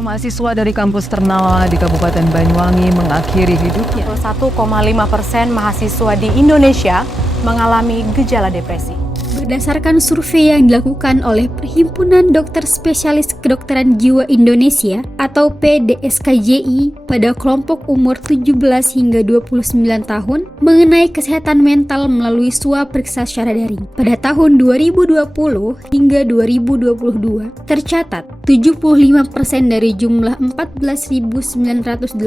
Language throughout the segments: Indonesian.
Seorang mahasiswa dari kampus ternama di Kabupaten Banyuwangi mengakhiri hidupnya. 1,5% mahasiswa di Indonesia mengalami gejala depresi. Berdasarkan survei yang dilakukan oleh Perhimpunan Dokter Spesialis Kedokteran Jiwa Indonesia atau PDSKJI pada kelompok umur 17 hingga 29 tahun mengenai kesehatan mental melalui swab periksa secara daring. Pada tahun 2020 hingga 2022 tercatat 75% dari jumlah 14.988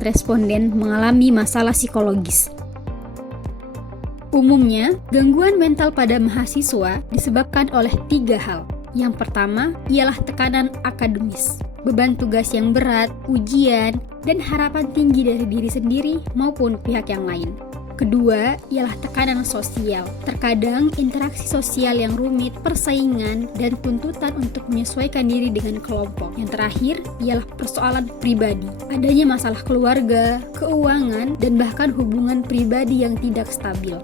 responden mengalami masalah psikologis. Umumnya, gangguan mental pada mahasiswa disebabkan oleh 3 hal. Yang pertama ialah tekanan akademis, beban tugas yang berat, ujian, dan harapan tinggi dari diri sendiri maupun pihak yang lain. Kedua ialah tekanan sosial, terkadang interaksi sosial yang rumit, persaingan, dan tuntutan untuk menyesuaikan diri dengan kelompok. Yang terakhir ialah persoalan pribadi, adanya masalah keluarga, keuangan, dan bahkan hubungan pribadi yang tidak stabil.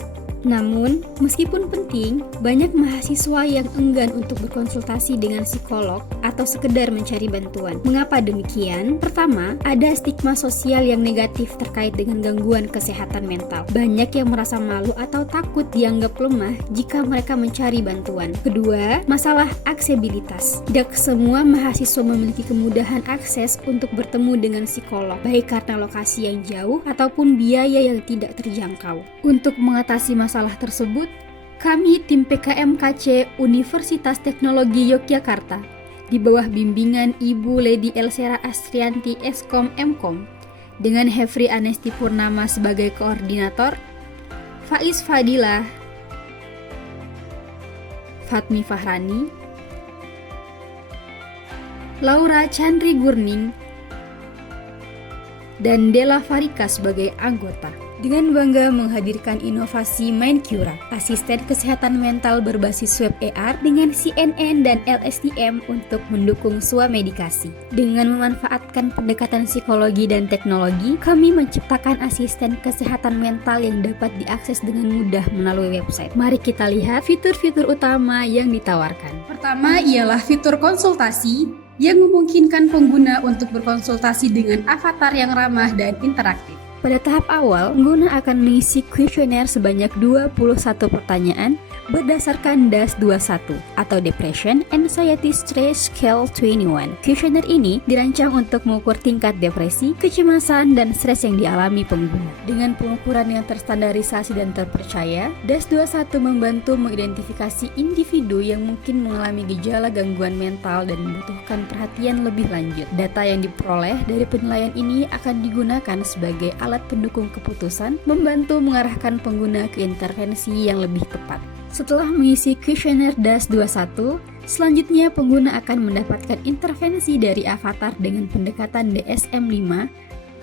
Namun, meskipun penting, banyak mahasiswa yang enggan untuk berkonsultasi dengan psikolog atau sekedar mencari bantuan. Mengapa demikian? Pertama, ada stigma sosial yang negatif terkait dengan gangguan kesehatan mental. Banyak yang merasa malu atau takut dianggap lemah jika mereka mencari bantuan. Kedua, masalah aksesibilitas. Tidak semua mahasiswa memiliki kemudahan akses untuk bertemu dengan psikolog, baik karena lokasi yang jauh ataupun biaya yang tidak terjangkau. Untuk mengatasi masalah tersebut, kami tim PKMKC Universitas Teknologi Yogyakarta di bawah bimbingan Ibu Lady Elsera Astrianti Eskom Mkom dengan Hefri Anesti Purnama sebagai koordinator, Faiz Fadilah, Fatmi Fahrani, Laura Chandri Gurning, dan Della Farika sebagai anggota. Dengan bangga menghadirkan inovasi Mindcura, asisten kesehatan mental berbasis web AR dengan CNN dan LSTM untuk mendukung swamedikasi. Dengan memanfaatkan pendekatan psikologi dan teknologi, kami menciptakan asisten kesehatan mental yang dapat diakses dengan mudah melalui website. Mari kita lihat fitur-fitur utama yang ditawarkan. Pertama ialah fitur konsultasi yang memungkinkan pengguna untuk berkonsultasi dengan avatar yang ramah dan interaktif. Pada tahap awal, pengguna akan mengisi kuesioner sebanyak 21 pertanyaan berdasarkan DAS-21 atau Depression Anxiety Stress Scale 21. Kuesioner ini dirancang untuk mengukur tingkat depresi, kecemasan, dan stres yang dialami pengguna. Dengan pengukuran yang terstandarisasi dan terpercaya, DAS-21 membantu mengidentifikasi individu yang mungkin mengalami gejala gangguan mental dan membutuhkan perhatian lebih lanjut. Data yang diperoleh dari penilaian ini akan digunakan sebagai alat pendukung keputusan, membantu mengarahkan pengguna ke intervensi yang lebih tepat. Setelah mengisi kuesioner DAS-21, selanjutnya pengguna akan mendapatkan intervensi dari avatar dengan pendekatan DSM-5.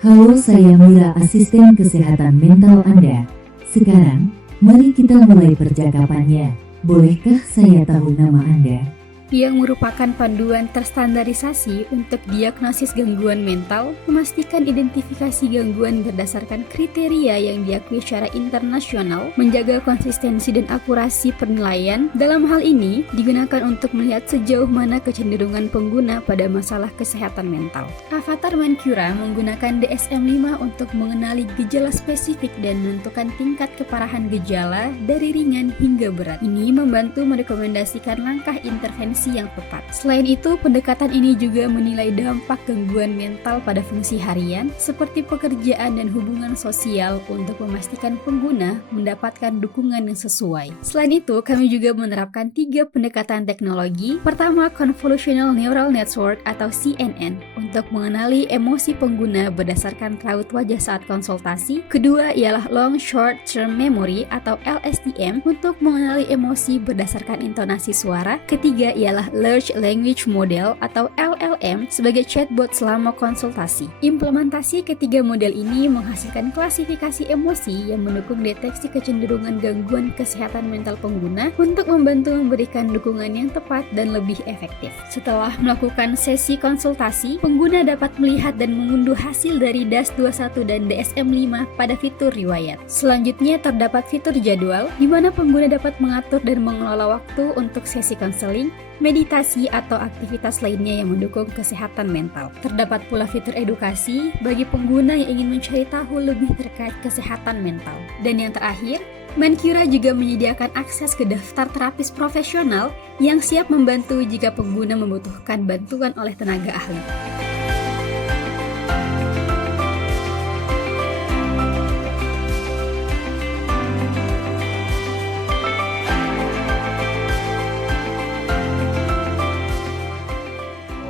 Halo, saya Mira, asisten kesehatan mental Anda. Sekarang, mari kita mulai percakapannya. Bolehkah saya tahu nama Anda? Yang merupakan panduan terstandarisasi untuk diagnosis gangguan mental, memastikan identifikasi gangguan berdasarkan kriteria yang diakui secara internasional, menjaga konsistensi dan akurasi penilaian. Dalam hal ini, digunakan untuk melihat sejauh mana kecenderungan pengguna pada masalah kesehatan mental. Avatar Mindcura menggunakan DSM-5 untuk mengenali gejala spesifik dan menentukan tingkat keparahan gejala dari ringan hingga berat. Ini membantu merekomendasikan langkah intervensi yang tepat. Selain itu, pendekatan ini juga menilai dampak gangguan mental pada fungsi harian seperti pekerjaan dan hubungan sosial untuk memastikan pengguna mendapatkan dukungan yang sesuai. Selain itu, kami juga menerapkan 3 pendekatan teknologi. Pertama, Convolutional Neural Network atau CNN untuk mengenali emosi pengguna berdasarkan raut wajah saat konsultasi. Kedua ialah Long Short Term Memory atau LSTM untuk mengenali emosi berdasarkan intonasi suara. Ketiga ialah Large Language Model atau LLM sebagai chatbot selama konsultasi. Implementasi ketiga model ini menghasilkan klasifikasi emosi yang mendukung deteksi kecenderungan gangguan kesehatan mental pengguna untuk membantu memberikan dukungan yang tepat dan lebih efektif. Setelah melakukan sesi konsultasi, pengguna dapat melihat dan mengunduh hasil dari DAS-21 dan DSM-5 pada fitur riwayat. Selanjutnya terdapat fitur jadwal, di mana pengguna dapat mengatur dan mengelola waktu untuk sesi konseling, meditasi, atau aktivitas lainnya yang mendukung kesehatan mental. Terdapat pula fitur edukasi bagi pengguna yang ingin mencari tahu lebih terkait kesehatan mental. Dan yang terakhir, Mencura juga menyediakan akses ke daftar terapis profesional yang siap membantu jika pengguna membutuhkan bantuan oleh tenaga ahli.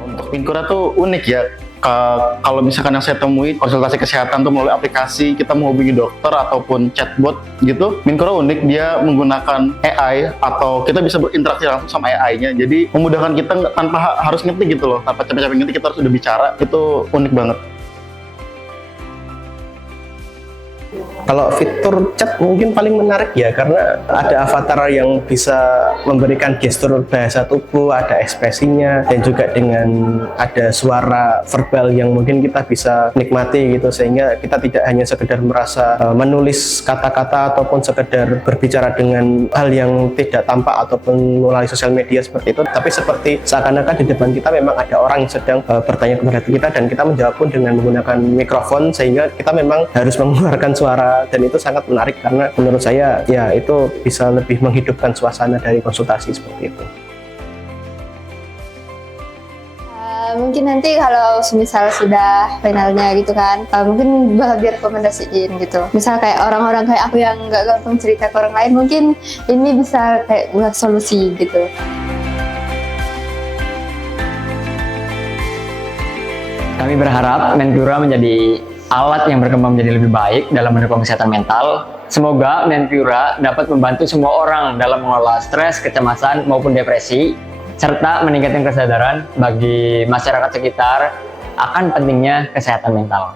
Untuk Mencura tuh unik ya. Kalau misalkan yang saya temui konsultasi kesehatan tuh melalui aplikasi, kita menghubungi dokter ataupun chatbot gitu. Mencura unik, dia menggunakan AI atau kita bisa berinteraksi langsung sama AI-nya. Jadi memudahkan kita tanpa harus ngetik gitu loh, tanpa capek-capek ngetik, kita harus udah bicara. Itu unik banget. Kalau fitur chat mungkin paling menarik ya, karena ada avatar yang bisa memberikan gestur bahasa tubuh, ada ekspresinya, dan juga dengan ada suara verbal yang mungkin kita bisa nikmati gitu, sehingga kita tidak hanya sekedar merasa menulis kata-kata ataupun sekedar berbicara dengan hal yang tidak tampak ataupun melalui sosial media seperti itu, tapi seperti seakan-akan di depan kita memang ada orang yang sedang bertanya kepada kita, dan kita menjawab pun dengan menggunakan mikrofon, sehingga kita memang harus mengeluarkan suara. Dan itu sangat menarik karena menurut saya ya itu bisa lebih menghidupkan suasana dari konsultasi seperti itu. Mungkin nanti kalau misal sudah finalnya gitu kan, mungkin bakal direkomendasiin gitu. Misal kayak orang-orang kayak aku yang nggak gampang cerita ke orang lain, mungkin ini bisa kayak buat solusi gitu. Kami berharap Mencura menjadi alat yang berkembang menjadi lebih baik dalam mendukung kesehatan mental. Semoga Mencura dapat membantu semua orang dalam mengelola stres, kecemasan, maupun depresi, serta meningkatkan kesadaran bagi masyarakat sekitar akan pentingnya kesehatan mental.